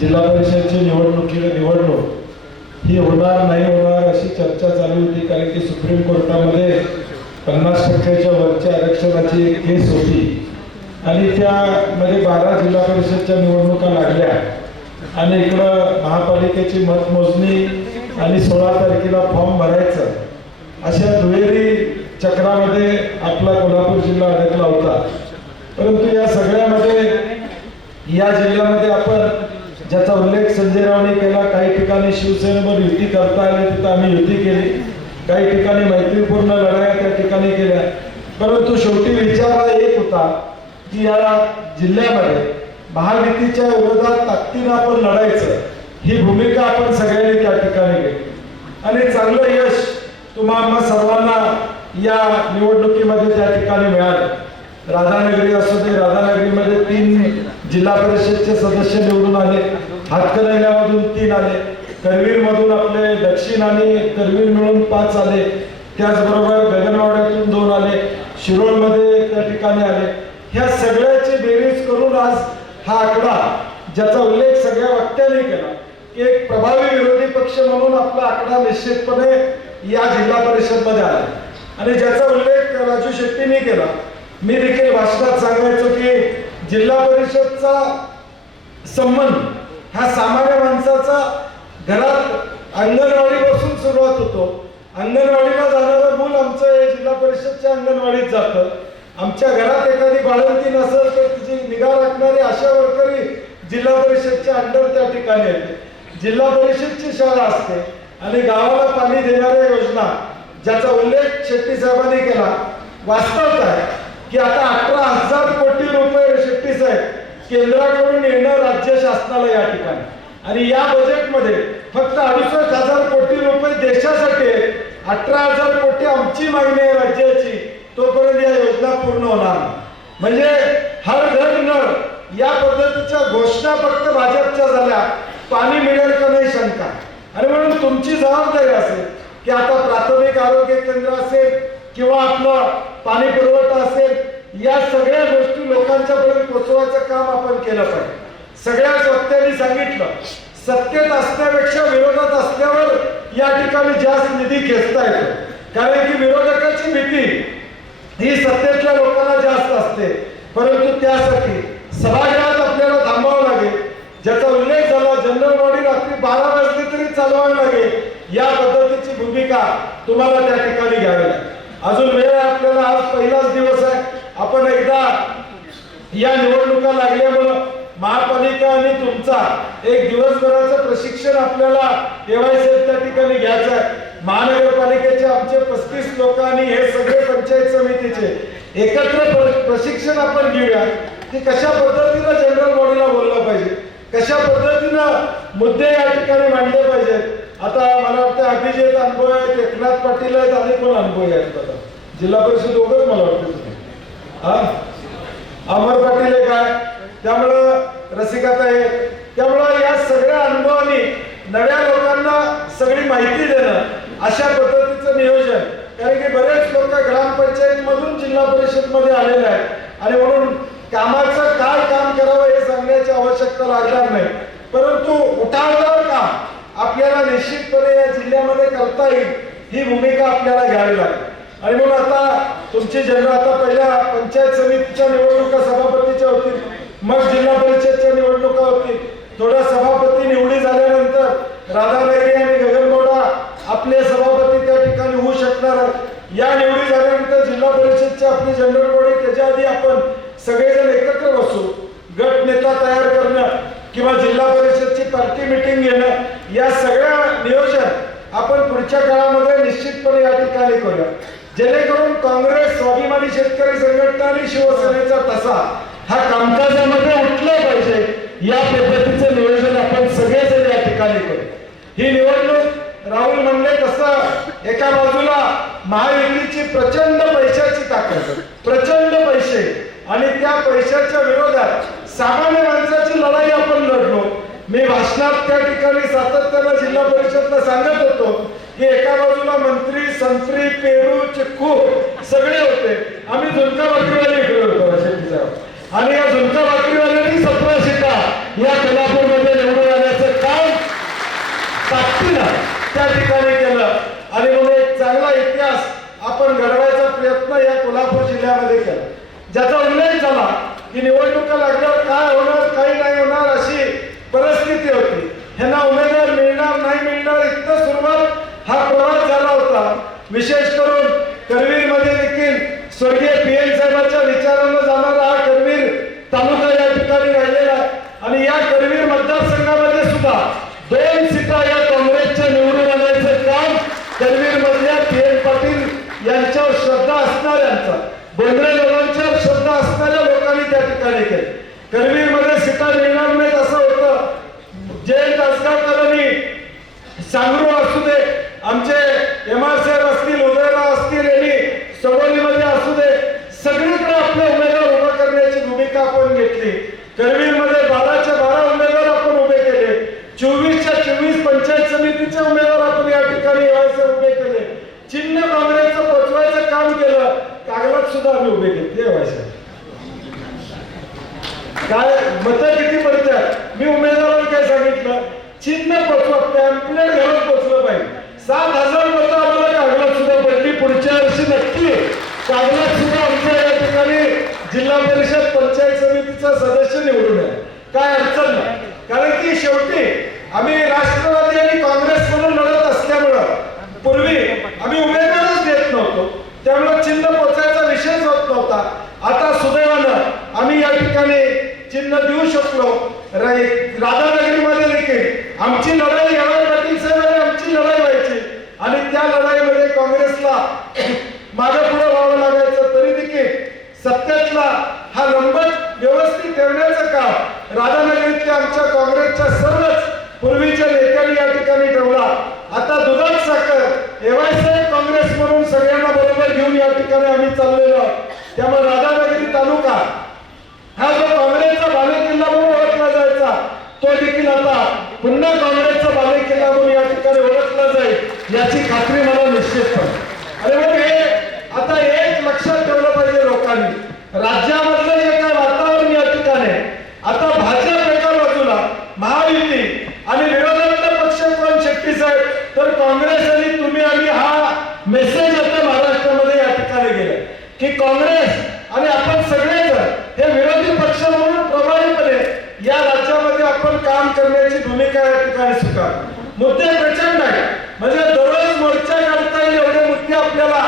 जिल्हा परिषदची निवडणूक ही होणार नाही होणार अशी चर्चा चालू होती, कारण की सुप्रीम कोर्टामध्ये 50% वरच्या आरक्षणाची एक केस होती आणि त्यामध्ये 12 जिल्हा परिषदच्या निवडणुका लागल्या आणि इकडं महापालिकेची मतमोजणी आणि 16 तारखेला फॉर्म भरायचं अशा दुहेरी चक्रामध्ये आपला कोल्हापूर जिल्हा अडकला होता. परंतु या सगळ्यामध्ये या जिल्ह्यामध्ये आपण ज्याचा उल्लेख संजय रावने केला, काही ठिकाणी शिवसेनेवर युती करता आली तिथं आम्ही युती केली, काही ठिकाणी मैत्रीपूर्ण लढाया त्या ठिकाणी केल्या. परंतु शेवटी विचार हा एक होता की या जिल्ह्यामध्ये महायुतीच्या विरोधात ताकदीनं आपण लढायचं, ही भूमिका आपण सगळ्यांनी त्या ठिकाणी घेतली आणि चांगलं यश तुम्हाला सर्वांना या निवडणुकीमध्ये त्या ठिकाणी मिळालं. राधानगरी असू दे, राधानगरीमध्ये 3 जिल्हा परिषदचे सदस्य निवडून आले, हातकणंगल्यामधून 3 आले, करवीर मधून आपले दक्षिण आणि करवीर मिळून 5 आले, त्याचबरोबर गगनवाड्यातून 2 आले, शिरोळमध्ये त्या ठिकाणी आले. ह्या सगळ्याची बेरीज करून आज हा आकडा ज्याचा उल्लेख सगळ्या वक्त्यांनी केला की एक प्रभावी विरोधी पक्ष म्हणून आपला आकडा निश्चितपणे या जिल्हा परिषद मध्ये आला आणि ज्याचा उल्लेख राजू शेट्टींनी केला. मी देखील भाषणात सांगायचो की जिल्हा परिषदचा संबंध हा सामान्य माणसाचा घरात अंगणवाडीपासून सुरुवात होतो. अंगणवाडीला जाणारं मूल आमचं हे जिल्हा परिषदच्या अंगणवाडीत जातं. आमच्या घरात एखादी बाळंतीण असेल तर तिची निगा राखणारी आशा वर्करी जिल्हा परिषदच्या अंडर त्या ठिकाणी येते. जिल्हा परिषदची शाळा असते आणि गावाला पाणी देणाऱ्या योजना ज्याचा उल्लेख शेट्टी साहेबांनी केला. वास्तव काय की आता 18,000 कोटी रुपये शेट्टी साहेब केंद्राकडून येणं राज्य शासनाला या ठिकाणी आणि या बजेटमध्ये फक्त 68,000 कोटी रुपये देशासाठी आहेत. 18,000 कोटी आमची मागणी आहे राज्याची, तोपर्यंत या योजना पूर्ण होणार. म्हणजे हर घर नळ या पद्धतीच्या घोषणा फक्त भाजपच्या झाल्या, पाणी मिळेल का नाही शंका. आणि म्हणून तुमची जबाबदारी असेल की आता प्राथमिक आरोग्य केंद्र असेल किंवा आपलं पाणी पुरवठा असेल, या सगळ्या गोष्टी लोकांच्या पर्यंत पोहोचवायचं काम आपण केलं पाहिजे. सगळ्याच वक्त्यांनी सांगितलं सत्तेत असण्यापेक्षा विरोधात असल्यावर या ठिकाणी जास्त निधी खेचता येतो, कारण की विरोधकाची भीती ही सत्तेतल्या लोकांना जास्त असते. परंतु त्यासाठी सभागृहात आपल्याला थांबावं लागेल, ज्याचा उल्लेख झाला जनरल बॉडी रात्री 12 वाजले तरी चालवावी लागेल. या पद्धतीची भूमिका तुम्हाला त्या ठिकाणी घ्यावी लागेल. अजून वेळ आपल्याला, आज पहिलाच दिवस आहे. आपण एकदा या निवडणुका लागल्यामुळं महापालिका आणि तुमचा एक दिवसभराचं प्रशिक्षण आपल्याला ठेवायचं त्या ठिकाणी घ्यायचं आहे. महानगरपालिकेचे आमचे 35 लोक आणि हे सगळे पंचायत समितीचे एकत्र प्रशिक्षण आपण घेऊया की कशा पद्धतीनं जनरल बॉडीला बोललं पाहिजे, कशा पद्धतीनं मुद्दे या ठिकाणी मांडले पाहिजेत. आता मला वाटतं अभिजित अनुभव आहेत, एकनाथ पाटील आहेत आणि कोण अनुभव आहेत आता जिल्हा परिषद दोघंच मला वाटतं तुम्ही अमर पाटील एक आहे, त्यामुळं रसिकात आहे. त्यामुळं या सगळ्या अनुभवानी नव्या लोकांना सगळी माहिती देणं अशा पद्धतीचं नियोजन, कारण की बरेच लोक ग्रामपंचायत मधून जिल्हा परिषद मध्ये आलेले आहेत आणि म्हणून कामाचं काय काम करावं हे सांगण्याची आवश्यकता लागणार नाही. परंतु उठावदार काम आपल्याला निश्चितपणे या जिल्ह्यामध्ये करता येईल ही भूमिका आपल्याला घ्यावी लागेल. आणि म्हणून आता तुमची आता पहिल्या पंचायत समितीच्या निवडणुका सभापतीच्या होतील, मग जिल्हा परिषदच्या निवडणुका होतील. थोड्या सभापती निवडी झाल्यानंतर राधानगरी आणि गगनबावडा आपले सभापती त्या ठिकाणी होऊ शकणार आहेत. या निवडी झाल्यानंतर जिल्हा परिषदची आपली जनरल बॉडी, त्याच्या आधी आपण सगळेजण एकत्र बसू, गट नेता तयार करणं किंवा जिल्हा परिषदची पार्टी मिटिंग घेणं, या सगळ्या नियोजन आपण पुढच्या काळामध्ये निश्चितपणे या ठिकाणी करूया, जेणेकरून काँग्रेस, स्वाभिमानी शेतकरी संघटना आणि शिवसेनेचा ठसा हा कामकाजामध्ये उठला पाहिजे. या पद्धतीचं नियोजन आपण सगळेजण या ठिकाणी करू. ही निवडणूक राहुल म्हणले तसं एका बाजूला महायुतीची प्रचंड पैशाची ताकद, प्रचंड पैसे आणि त्या पैशाच्या विरोधात सामान्य माणसाची लढाई आपण लढलो. मी भाषणात त्या ठिकाणी सातत्यानं जिल्हा परिषदला सांगत होतो की एका बाजूला मंत्री, संत्री, पेरू, चिक्कू सगळे होते, आम्ही झुणका भाकरीवाले इकडे होतो शेट्टी साहेब, आणि या झुणका भाकरीवाल्यांनी 17 सीटा या कोल्हापूरमध्ये निवडून विशेष करून करवीरमध्ये देखील स्वर्गीय पीएन साहेबांच्या विचारांना जाणारा हा करवीर तालुका या ठिकाणी राहिलेला आहे आणि या करवीर मतदारसंघामध्ये सुद्धा 2 सीटा या काँग्रेसच्या निवडून आणायचं काम करवीर मधल्या पीएन पाटील यांच्यावर श्रद्धा असणाऱ्यांचा बोंद्रे लोकांच्यावर श्रद्धा असणाऱ्या लोकांनी त्या ठिकाणी केलं. करवीर मध्ये सीटा मिळणार नाहीत असं होतं. जयंत आसगावकरांनी सांगरू असू दे, आमचे एमआर साहेब असतील, उदयराव असतील, यांनी सवलीमध्ये असू दे, सगळीकडे आपले उमेदवार उभा करण्याची भूमिका आपण घेतली. करवीर मध्ये 12च्या 12 उमेदवार आपण उभे केले. 24च्या 24 पंचायत समितीचे उमेदवार आपण या ठिकाणी उभे केले. चिन्ह काँग्रेसचं पोचवायचं काम केलं. कागदात सुद्धा आम्ही उभे घेतले. काय मतं किती पडतात? मी उमेदवारांना काय सांगितलं, चिन्ह पोचवा, पॅम्पलेट घरात पोचलं पाहिजे. 7,000 मतं आम्हाला कागदात सुद्धा पडली. पुढच्या वर्षी नक्की कागदात सुद्धा आमच्या या ठिकाणी जिल्हा परिषद पंचायत समितीचा सदस्य निवडून आहे. काय अडचण नाही, कारण की शेवटी आम्ही राष्ट्रवादी आणि काँग्रेस म्हणून लढत असल्यामुळं पूर्वी आम्ही उमेदवारच देत नव्हतो, त्यामुळे चिन्ह पोचायचा विषयच होत नव्हता. आता सुदैवानं आम्ही या ठिकाणी चिन्ह देऊ शकलो. राधानगरीमध्ये देखील आमची लढाई एवढ्या पाटील साहेबांनी आमची लढाई व्हायची आणि त्या लढाईमध्ये काँग्रेसला मागे पुढे व्हावं लागायचं, तरी देखील सत्तेतला हा नंबर व्यवस्थित ठेवण्याचं काम राधानगरीतल्या आमच्या काँग्रेसच्या सर्वच पूर्वीच्या नेत्यांनी या ठिकाणी ठेवला. आता दुधात साखर एवायसाहेब काँग्रेस म्हणून सगळ्यांना बरोबर घेऊन या ठिकाणी आम्ही चाललेलो. त्यामुळे राधानगरी तालुका हा जो काँग्रेसचा बालेकिल्ला म्हणून ओळखला जायचा, तो देखील आता पुन्हा काँग्रेसचा बालेकिल्ला म्हणून या ठिकाणी ओळखला जाईल याची खात्री मला निश्चितपणे. अरे मग हे आता एक लक्षात ठेवलं पाहिजे लोकांनी, राज्यामधलं जे काय वातावरण या ठिकाणी, आता भाजप एका बाजूला महायुती आणि विरोधातला पक्ष कोण शेट्टी साहेब, तर काँग्रेस आणि तुम्ही आणि हा मेसेज आता महाराष्ट्रामध्ये या ठिकाणी गेला की काँग्रेस आणि आपण सगळेजण हे विरोधी पक्ष म्हणून प्रभावीपणे या राज्यामध्ये आपण काम करण्याची भूमिका या ठिकाणी स्वीकार. मुद्दे प्रचंड आहे, म्हणजे दररोज मोर्चा काढता येईल एवढे मुद्दे आपल्याला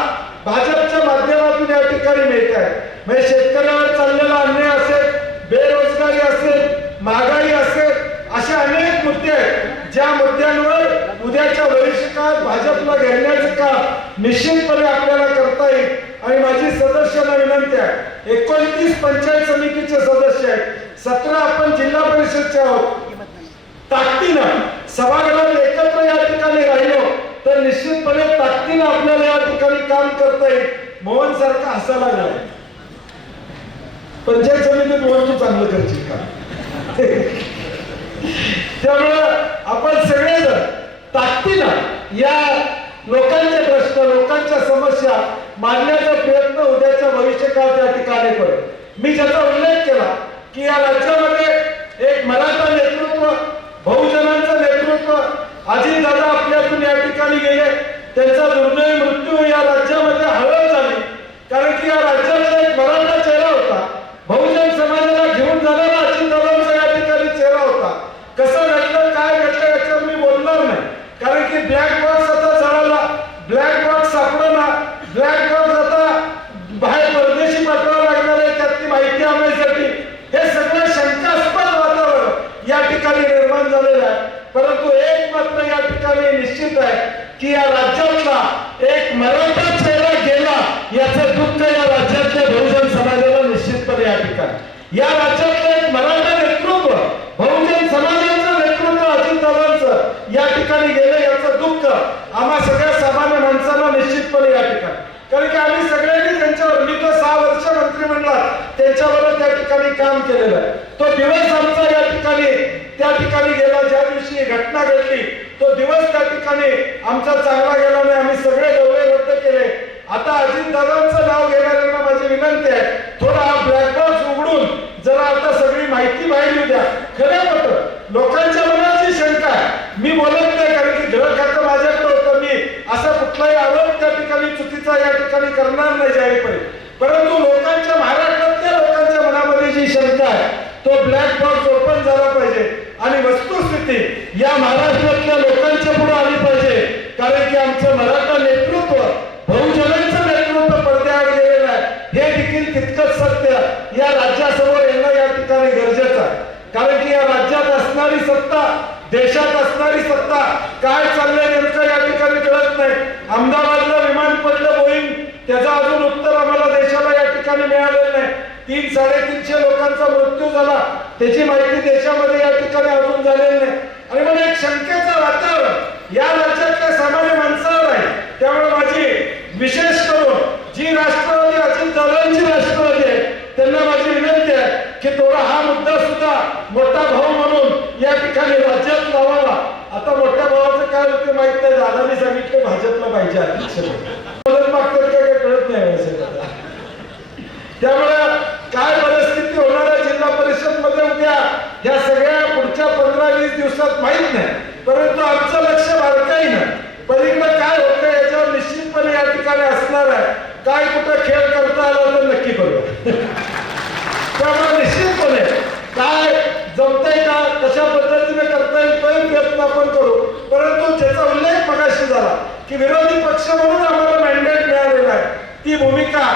भाजपच्या माध्यमातून या ठिकाणी मिळत आहे. म्हणजे शेतकऱ्यावर चाललेला अन्याय असेल, बेरोजगारी असेल, महागाई असेल, असे अनेक मुद्दे आहेत ज्या मुद्द्यांवर उद्याच्या भविष्यकाळात भाजपला घेण्याचं काम निश्चितपणे आपल्याला करता येईल. आणि माझी सदस्यांना विनंती आहे, 29 पंचायत समितीचे सदस्य आहेत, 17 आपण जिल्हा परिषदचे आहोत. ताकदीनं सभागृहात एकत्र या ठिकाणी राहिलो तर निश्चितपणे ताकदीनं आपल्याला या ठिकाणी काम करता येईल. मोहन सारखा हसायला लागला, पंचायत समितीत मोहन तू चांगलं करशील का? त्यामुळं आपण सगळेजण ताकदीनं या लोकांचे प्रश्न, लोकांच्या समस्या मांडण्याचा प्रयत्न उद्याच्या भविष्यकाळात या ठिकाणी करू. मी ज्याचा उल्लेख केला की या राज्यामध्ये एक मराठा नेतृत्व, बहुजनांचं नेतृत्व, अजितदादा आपल्यातून या ठिकाणी गेले, त्यांचा दुर्दैवी मृत्यू या राज्यामध्ये हळद झाली. कारण की या राज्यामध्ये एक मराठा चेहरा होता, बहुजन समाजाला घेऊन जाणारा अजितदादांचा या ठिकाणी चेहरा होता. कसं घडलं, काय घडलं याच्यावर मी बोलणार नाही, कारण की ब्लॅक बॉक्स आता जळाला, ब्लॅक बॉक्स सापडला, ब्लॅक बॉक्स आता बाहेर परदेशी पाठवावं लागणार आहे त्यातली माहिती आणण्यासाठी. हे सगळं शंकास्पद वातावरण या ठिकाणी निर्माण झालेलं आहे. परंतु एक मात्र या ठिकाणी निश्चित आहे की या राज्यातला एक मराठा चेहरा गेला याचं दुःख या राज्यातल्या बहुजन समाजाला निश्चितपणे या ठिकाणी, या राज्यातलं एक मराठा नेतृत्व, बहुजन समाजाचं नेतृत्व अजितदादांचं या ठिकाणी गेलं याचं दुःख आम्हा सगळ्या सामान्य माणसांना निश्चितपणे या ठिकाणी. कारण की आम्ही सगळ्यांनी त्यांच्यावर, मी तर 6 वर्ष मंत्रिमंडळात त्यांच्याबरोबर त्या ठिकाणी काम केलेलं आहे. तो दिवस आमचा या ठिकाणी त्या ठिकाणी गेला, ज्या दिवशी घटना घडली तो दिवस त्या ठिकाणी आमचा चांगला गेला नाही. आम्ही सगळे दौरे रद्द केले. आता अजितदादांचं नाव घेणाऱ्यांना माझी विनंती आहे, थोडा हा ब्लॅक बॉक्स उघडून जरा आता सगळी माहिती बाहेर येऊ द्या. खरं पत्र लोकांच्या मनाची शंका आहे, मी बोलत नाही, कारण की घर खातं माझ्याकडे होतं, मी असा कुठलाही आरोप त्या ठिकाणी चुकीचा या ठिकाणी करणार नाही जाहीरपणे. परंतु लोकांच्या, महाराष्ट्रातल्या लोकांच्या मनामध्ये जी शंका आहे तो ब्लॅक बॉक्स ओपन झाला पाहिजे आणि वस्तुस्थिती या महाराष्ट्रातल्या लोकांच्या पुढे आली पाहिजे. कारण की आमचं मराठा नेतृत्व बहुजनांचं नेतृत्व पडद्याआड गेलेलं आहे, हे देखील तितकंच सत्य या राज्यासमोर येणं या ठिकाणी गरजेचं आहे. कारण की या राज्यात असणारी सत्ता, देशात असणारी सत्ता काय चाललंय नेमकं या ठिकाणी कळत नाही. अहमदाबादला विमान पडलं बोईंग, त्याचं अजून उत्तर आम्हाला देशाला या ठिकाणी मिळालेलं नाही. 300-350 लोकांचा मृत्यू झाला, त्याची माहिती देशामध्ये या ठिकाणी अजून झालेली नाही. आणि मग एक शंकेचं वातावरण या राज्यातल्या सामान्य माणसावर आहे. त्यामुळे माझी विशेष करून जी राष्ट्रवादी अजित दादांची राष्ट्रवादी आहे त्यांना माझी विनंती आहे की थोडा हा मुद्दा सुद्धा मोठा भाऊ म्हणून या ठिकाणी राज्यात लावावा. आता मोठ्या भावाचं काय होतं माहित नाही, दादांनी सांगितलं भाजपला पाहिजे अध्यक्ष मदत मागतात काय कळत नाही सगळं. त्यामुळे काय परिस्थिती होणार आहे जिल्हा परिषद मध्ये उद्या या सगळ्या पुढच्या 15-20 दिवसात माहित नाही, परंतु आमचं लक्ष बारकाईनं पलीकडे काय होतं याच्यावर निश्चितपणे या ठिकाणी असणार आहे. काय कुठं खेळ करता आला तर नक्की करू. त्यामुळे निश्चितपणे काय जमतंय का, कशा पद्धतीने करता येईल तो प्रयत्न आपण करू. परंतु ज्याचा उल्लेख मगाशी झाला की विरोधी पक्ष म्हणून आम्हाला मॅन्डेट मिळालेला आहे, ती भूमिका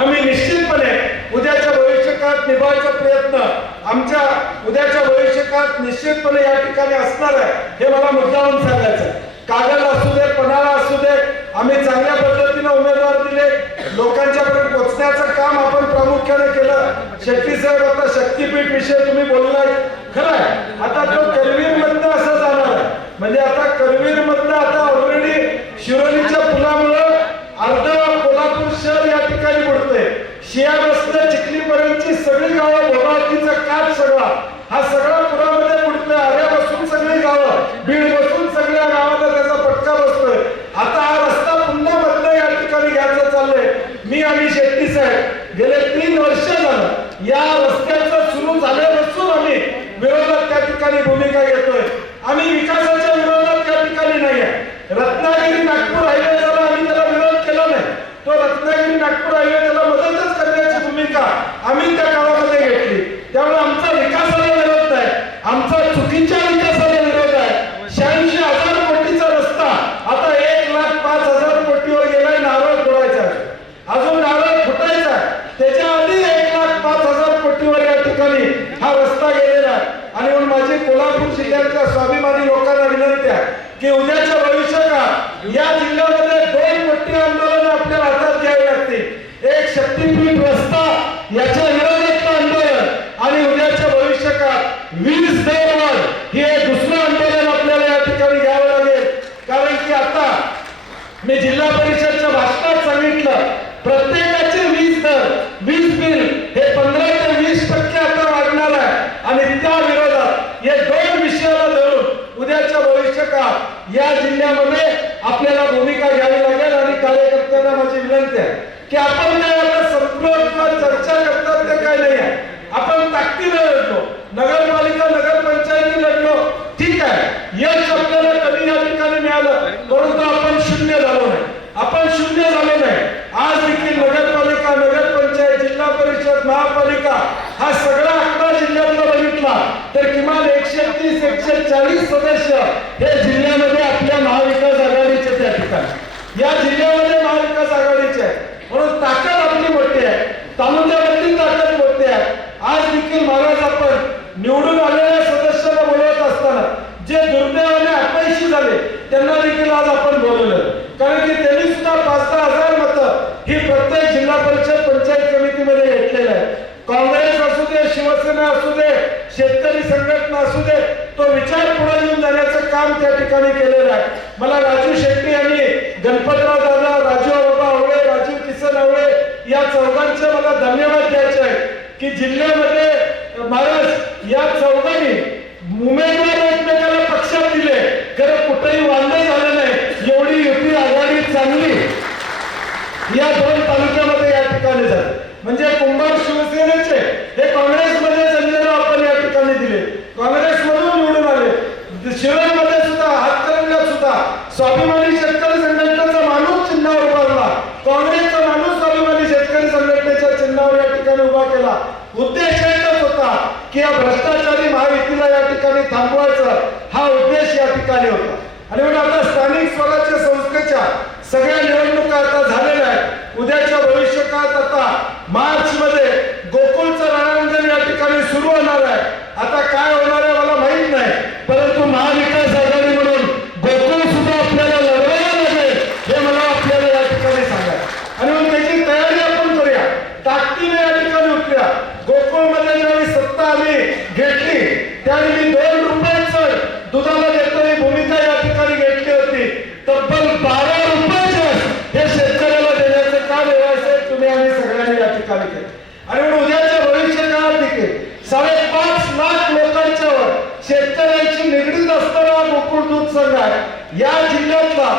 आम्ही निश्चितपणे उद्याच्या भविष्यकाळात निभावायचा प्रयत्न आमच्या उद्याच्या भविष्यकाळात निश्चितपणे या ठिकाणी असणार आहे, हे मला मुद्दामून सांगायचं आहे. कागद असू दे, पन्हाळा असू दे, आम्ही चांगल्या पद्धतीने उमेदवार दिले, लोकांच्यापर्यंत पोहोचण्याचं काम आपण प्रामुख्याने केलं. शेट्टी साहेब, आता शक्तीपीठ विषय तुम्ही बोललाय, खरं आहे. आता तो करवीर मधनं असं जाणार आहे, म्हणजे आता करवीर मधनं आता ऑलरेडी शिरोलीच्या पुलामुळे अर्ध कोल्हापूर शहर या ठिकाणी बुडतंय. शियाबसनं चिखलीपर्यंतची सगळी गावं, भोगावतीचा काठ सगळा हा सगळा पुरामध्ये बुडतोय. आऱ्यापासून सगळी गावं, बीड बसून सगळ्या गावाला त्याचा फटका बसतोय. आता हा रस्ता पुन्हा बदल या ठिकाणी घ्यायचं चाललंय. मी आणि शेट्टी साहेब गेले 3 वर्ष झालं या रस्त्याचं सुरू झाल्यापासून आम्ही विरोधात त्या ठिकाणी भूमिका घेतोय. आम्ही विकासाच्या विरोधात त्या ठिकाणी नाही आहे. रत्नागिरी नागपूर हायवे झाला, आम्ही त्याला विरोध केला नाही. तो रत्नागिरी नागपूर हायवे त्याला मदतच करण्याची भूमिका आम्ही त्या काळामध्ये घेतली. त्यामुळे आमचा विकासाला विरोध नाही, आमचा चुकीच्या विकासाला विरोध आहे. 86,000 कोटीचा रस्ता आता 1,05,000 कोटीवर गेलाय. नारळ फोडायचा, अजून नारळ फुटायचा, त्याच्या आधी 1,05,000 कोटीवर या ठिकाणी हा रस्ता गेलेला आहे. आणि म्हणून माझी कोल्हापूर जिल्ह्यातल्या स्वाभिमानी लोकांना विनंती आहे की उद्याच्या भविष्यकाळात या जिल्ह्यामध्ये 2 मोठी आंदोलन आपल्याला हातात घ्यावी लागतील. एक शक्तीपीठ रस्ता याच्या विरोधातलं आंदोलन, आणि उद्याच्या भविष्यकाळात 20 दरवाढ हे दुसरं आंदोलन आपल्याला या ठिकाणी घ्यावं लागेल. कारण की आता मी जिल्हा परिषदच्या भाषणात सांगितलं, प्रत्येकाचे 20 दर, 20 बिल हे 15 ते 20% आता वाढणार आहे. आणि त्या विरोधात या 2 विषयाला धरून उद्याच्या भविष्यकाळात या जिल्ह्यामध्ये आपल्याला भूमिका घ्यावी लागेल. आणि कार्यकर्त्यांना माझी विनंती आहे की आपण काय आता संपलो किंवा चर्चा करतात ते काय नाही आहे. आपण ताकदीने लढलो, नगरपालिका नगरपंचायती लढलो, ठीक आहे, यश आपल्याला कधी या ठिकाणी मिळालं, परंतु आपण शून्य झालो नाही. आपण शून्य झालो नाही. आज देखील नगरपालिका नगरपंचायत जिल्हा परिषद महापालिका हा सगळा आकडा जिल्ह्यातला बघितला तर किमान 130-140 सदस्य हे जिल्ह्यामध्ये आपल्या महाविकास आघाडीचे त्या ठिकाणी या जिल्ह्यामध्ये महाविकास आघाडीचे आहे. म्हणून ताकद आपली मोठी आहे, तालुक्यामधली ताकद मोठी आहे. आज देखील महाराज आपण निवडून आलेल्या सदस्यांना बोलवत असताना जे दुर्दैवाने अपयशी झाले त्यांना देखील आज आपण बोलवलं. कारण की त्यांनी सुद्धा 5-10 हजार मतं ही प्रत्येक जिल्हा परिषद पंचायत समितीमध्ये घेतलेलं आहे. काँग्रेस असू दे, शिवसेना असू दे, शेतकरी संघटना असू दे, तो विचार पुढे घेऊन जाण्याचं काम त्या ठिकाणी केलेलं आहे. मला राजू शेट्टी यांनी, गणपतराव दादा, राजू बाबा आवळे, राजीव किसन आवळे या चौघांचे मला धन्यवाद द्यायचे आहे की जिल्ह्यामध्ये महाराज या चौघांनी उमेदवार एकमेकाला पक्षात दिले, खरं कुठेही वांदे झालं नाही. एवढी युती आघाडी चांगली या 2 तालुक्यामध्ये या ठिकाणी झाली. म्हणजे कुंभार शिवसेनेचे हे काँग्रेसमध्ये संजयराव आपण या ठिकाणी दिले, काँग्रेसमधून निवडून आले. शिरोळमध्ये सुद्धा, हातकणंगल्यात सुद्धा स्वाभिमानी शेतकरी संघटनेचा माणूस चिन्हावर उभारला, काँग्रेसचा माणूस स्वाभिमानी शेतकरी संघटनेच्या चिन्हावर या ठिकाणी उभा केला. उद्देश एकच होता की या भ्रष्टाचारी महायुतीला या ठिकाणी थांबवायचा, हा उद्देश या ठिकाणी होता. आणि म्हणून आता स्थानिक स्वराज्य संस्थेच्या सगळ्या निवडणुका आता झालेल्या आहेत. उद्याच्या भविष्यकाळात आता मार्च मध्ये गोकुळचं रणांगण या ठिकाणी सुरू होणार आहे. आता काय होणार आहे मला माहित नाही, परंतु महाविकास आघाडी म्हणून गोकुळ सुद्धा आपल्याला लढवायला लागेल हे मला आपल्याला या ठिकाणी सांगायचं. आणि मग त्याची तयारी आपण करूया, ताकदीने या ठिकाणी उतरूया. गोकुळमध्ये ज्यावेळी सत्ता आम्ही घेतली त्यावेळी मी 2 रुपयाचं दुधाला देतो ही भूमिका या ठिकाणी घेतली होती. तब्बल 12 रुपयाचे हे शेतकऱ्याला देण्याचं काम व्यवसाय तुम्ही आम्ही सगळ्यांनी या ठिकाणी केलं. आणि म्हणून उद्याच्या भविष्य काळात देखील 5.5 लाख लोकांच्या वर शेतकऱ्यांची निगडीत असताना गोकुळ दूध संघ आहे. या जिल्ह्यातला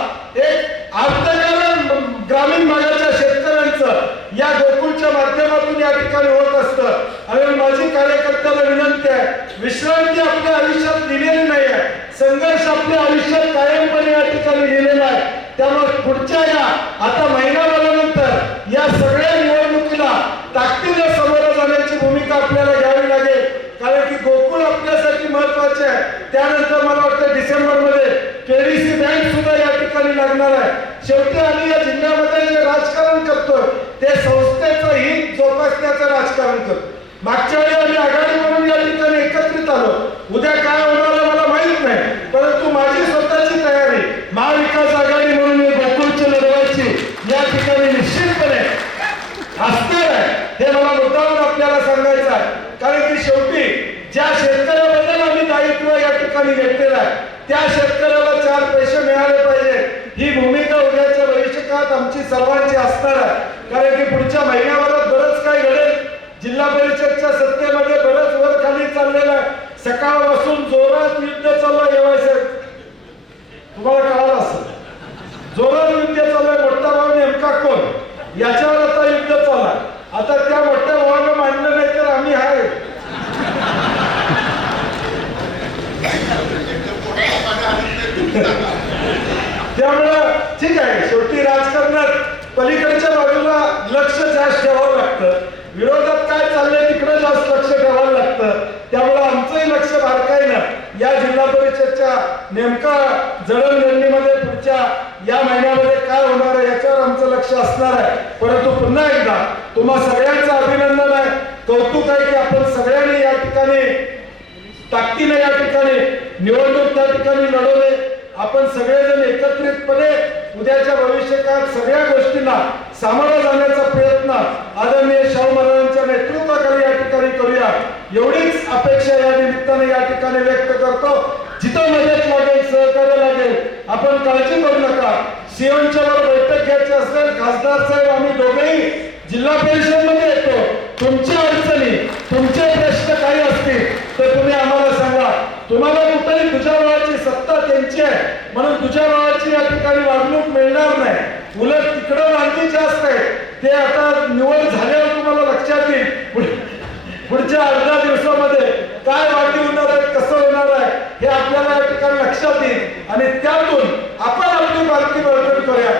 एक अर्थकारण ग्रामीण भागाच्या शेतकऱ्यांचं या गोकुळच्या माध्यमातून या ठिकाणी होत असतं. आणि माझी कार्यकर्त्याला विनंती आहे, विश्रांती आपल्या आयुष्यात दिलेली नाही आहे, संघर्ष आपल्या आयुष्यात कायमपणे या ठिकाणी दिलेला आहे. त्यामुळे पुढच्या या आता महिनाभरानंतर या सगळ्या निवडणुकीला ताकदीने सामोरं जाण्याची भूमिका आपल्याला घ्यावी लागेल. कारण की गोकुळ आपल्यासाठी महत्वाचे आहे. त्यानंतर मला वाटतं डिसेंबरमध्ये केडीसी बँक सुद्धा या ठिकाणी लागणार आहे. शेवटी आम्ही या जिल्ह्यामध्ये जे राजकारण करतोय ते संस्थेचं हित जोपासण्याचं राजकारण करतो. मागच्या वेळी आम्ही आघाडी म्हणून या ठिकाणी एकत्रित आलो. उद्या काय होणार मला माहित नाही, परंतु माझी स्वतःची तयारी महाविकास आघाडी म्हणून गोकुळची लढवायची या ठिकाणी निश्चितपणे असणार आहे. हे मला मुद्दामून आपल्याला सांगायचं आहे. कारण की शेवटी ज्या शेतकऱ्याबद्दल आम्ही दायित्व या ठिकाणी घेतलेलं आहे त्या शेतकऱ्याला 4 पैसे मिळाले पाहिजे ही भूमिका उद्याच्या भविष्यकाळात आमची सर्वांची असणार आहे. कारण की पुढच्या महिन्याभरात बरंच काय घडेल. जिल्हा परिषदच्या सत्तेमध्ये बरंच वर खाली चाललेलं आहे. सकाळपासून जोरात युद्ध चालू आहे. तुम्हाला कळालं असेल, जोरात युद्ध चालू आहे. मोठा भाऊ नेमका कोण याच्यावर आता युद्ध चालू आहे. आता त्या मोठ्या भावाला मांडलं नाही तर आम्ही आहे. त्यामुळं ठीक आहे, शेवटी राजकारणात पलीकडच्या बाजूला लक्ष जास्त ठेवावं लागतं. विरोधात काय चाललंय तिकडे जास्त लक्ष ठेवावं लागतं. त्यामुळे आमचंही लक्ष बारकाईनं या जिल्हा परिषदच्या नेमका जडणघडणीमध्ये पुढच्या या महिन्यामध्ये काय होणार आहे याच्यावर आमचं लक्ष असणार आहे. परंतु पुन्हा एकदा तुम्हा सगळ्यांचं अभिनंदन आहे, कौतुक आहे की आपण सगळ्यांनी या ठिकाणी ताकदीने या ठिकाणी निवडणूक त्या ठिकाणी लढवले. आपण सगळेजण एकत्रितपणे उद्याच्या भविष्यकाळात सगळ्या गोष्टींना सामोरं जाण्याचा प्रयत्न आदरणीय शाहू महाराजांच्या नेतृत्वाखाली या ठिकाणी करूया एवढीच अपेक्षा या निमित्ताने या ठिकाणी व्यक्त करतो. जिथं मदत लागेल, सहकार्य लागेल, आपण काळजी करू नका. सीएमच्या वर बैठक घ्यायची असेल, खासदार साहेब आम्ही दोघेही जिल्हा परिषद मध्ये येतो. तुमच्या अडचणी, तुमचे प्रश्न काही असतील तर तुम्ही आम्हाला सांगा. तुम्हाला कुठेही तुझ्या भावाची सत्ता त्यांची आहे म्हणून तुझ्या भावाची या ठिकाणी वागणूक मिळणार नाही. उलट तिकडं वांगी जास्त आहे. ते आता निवड झाल्यावर तुम्हाला लक्षात येईल पुढच्या 18 दिवसामध्ये काय वाढी होणार आहे, कसं होणार आहे हे आपल्याला या ठिकाणी लक्षात येईल. आणि त्यातून आपण आपली बातमी बळकट करूया,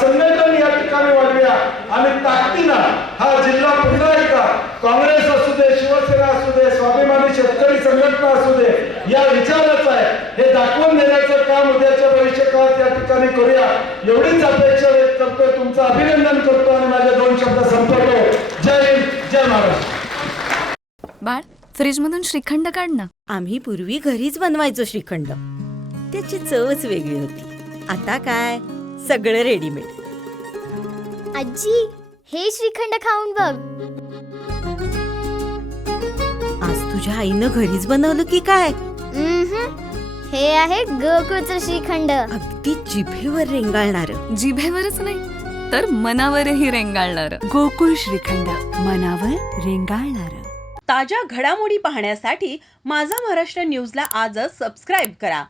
संघटन या ठिकाणी वाढवूया आणि ताकदीनं हा जिल्हा पुन्हा एकदा काँग्रेस असू दे, शिवसेना असू दे, स्वाभिमानी शेतकरी संघटना असू दे या विचाराचं आहे हे दाखवून देण्याचं काम उद्याच्या भविष्यकाळात या ठिकाणी करूया एवढीच अपेक्षा व्यक्त करतो. तुमचं अभिनंदन करतो आणि माझे 2 शब्द संपवतो. जय हिंद, जय महाराष्ट्र. बाळ, फ्रीज मधून श्रीखंड काढ ना. आम्ही पूर्वी घरीच बनवायचो श्रीखंड, त्याची चवच वेगळी होती. आता काय सगळं रेडीमेड. आजी, हे श्रीखंड खाऊन बघ. आज तुझ्या आईनं घरीच बनवलं की काय? हे आहे गोकुळचं श्रीखंड. अगदी जिभेवर रेंगाळणार. जिभेवरच नाही तर मनावरही रेंगाळणार. गोकुळ श्रीखंड, मनावर रेंगाळणार. ताज्या घडामोडी पाहण्यासाठी माझा महाराष्ट्र न्यूजला आजच सबस्क्राईब करा.